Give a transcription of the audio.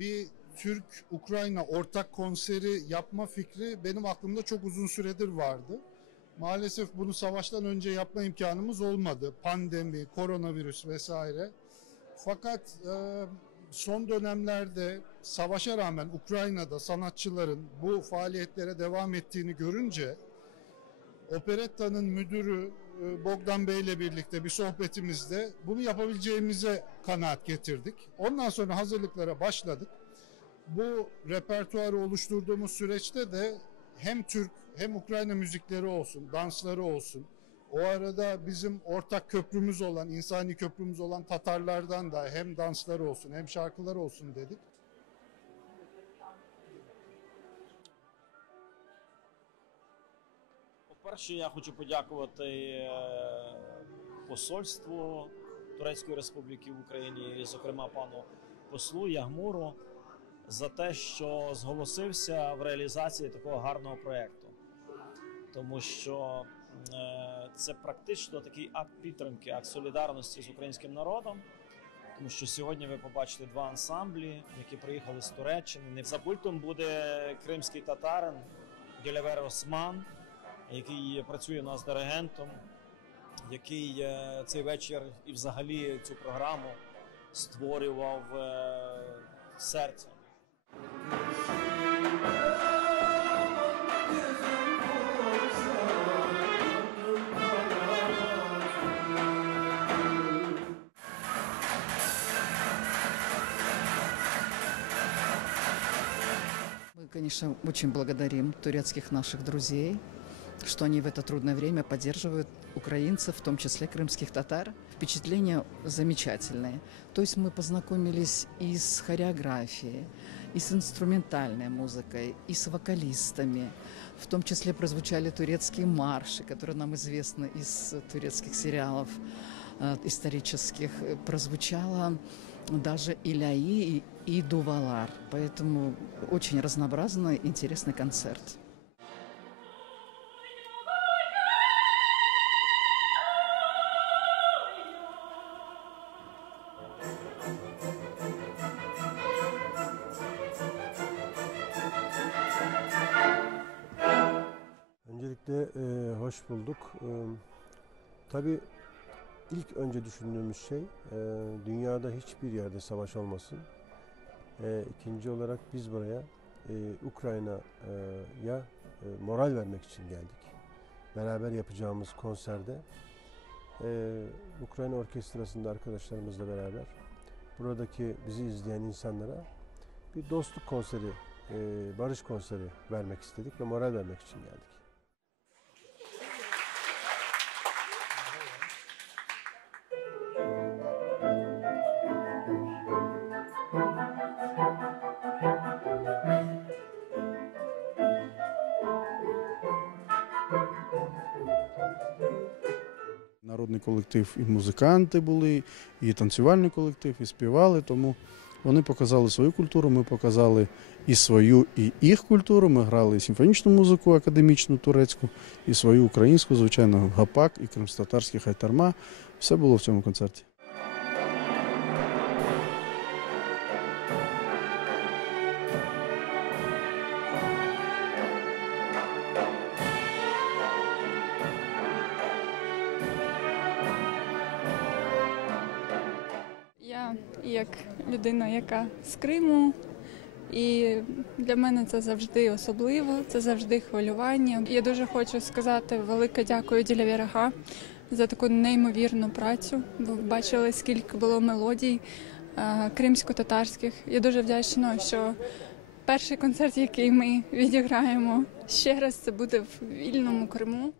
bir Türk-Ukrayna ortak konseri yapma fikri benim aklımda çok uzun süredir vardı. Maalesef bunu savaştan önce yapma imkanımız olmadı. Pandemi, koronavirüs vesaire. Fakat son dönemlerde savaşa rağmen Ukrayna'da sanatçıların bu faaliyetlere devam ettiğini görünce Operetta'nın müdürü Bogdan Bey ile birlikte bir sohbetimizde bunu yapabileceğimize kanaat getirdik. Ondan sonra hazırlıklara başladık. Bu repertuarı oluşturduğumuz süreçte de hem Türk hem Ukrayna müzikleri olsun, dansları olsun. O arada bizim ortak köprümüz olan, insani köprümüz olan Tatarlardan da hem dansları olsun hem şarkıları olsun dedik. По-перше, я хочу подякувати посольству Турецької Республіки в Україні, і, зокрема, пану послу Ягмуру, за те, що зголосився в реалізації такого гарного проєкту. Тому що це практично такий акт підтримки, акт солідарності з українським народом. Тому що сьогодні ви побачите два ансамблі, які приїхали з Туреччини. За пультом буде кримський татарин Ділявер Осман, який працює у нас диригентом, який цей вечір і взагалі цю програму створював серцем. Мы, конечно, очень благодарим турецких наших друзей, что они в это трудное время поддерживают украинцев, в том числе крымских татар. Впечатления замечательные. То есть мы познакомились и с хореографией, и с инструментальной музыкой, и с вокалистами. В том числе прозвучали турецкие марши, которые нам известны из турецких сериалов исторических. Прозвучало даже Иляи и Дувалар. Поэтому очень разнообразный, интересный концерт. Öncelikle hoş bulduk. Tabii ilk önce düşündüğümüz şey dünyada hiçbir yerde savaş olmasın. İkinci olarak biz buraya Ukrayna'ya moral vermek için geldik. Beraber yapacağımız konserde Ukrayna Orkestrası'nda arkadaşlarımızla beraber buradaki bizi izleyen insanlara bir dostluk konseri, barış konseri vermek istedik ve moral vermek için geldik. Народний колектив, і музиканти були, і танцювальний колектив, і співали, тому вони показали свою культуру, ми показали і свою, і їх культуру, ми грали і симфонічну музику академічну турецьку, і свою українську, звичайно, гапак, і кримськотатарський хайтарма, все було в цьому концерті. Я як людина, яка з Криму, і для мене це завжди особливо, це завжди хвилювання. Я дуже хочу сказати велике дякую Ділявер за таку неймовірну працю. Ви бачили, скільки було мелодій кримсько-татарських. Я дуже вдячна, що перший концерт, який ми відіграємо ще раз, це буде в вільному Криму.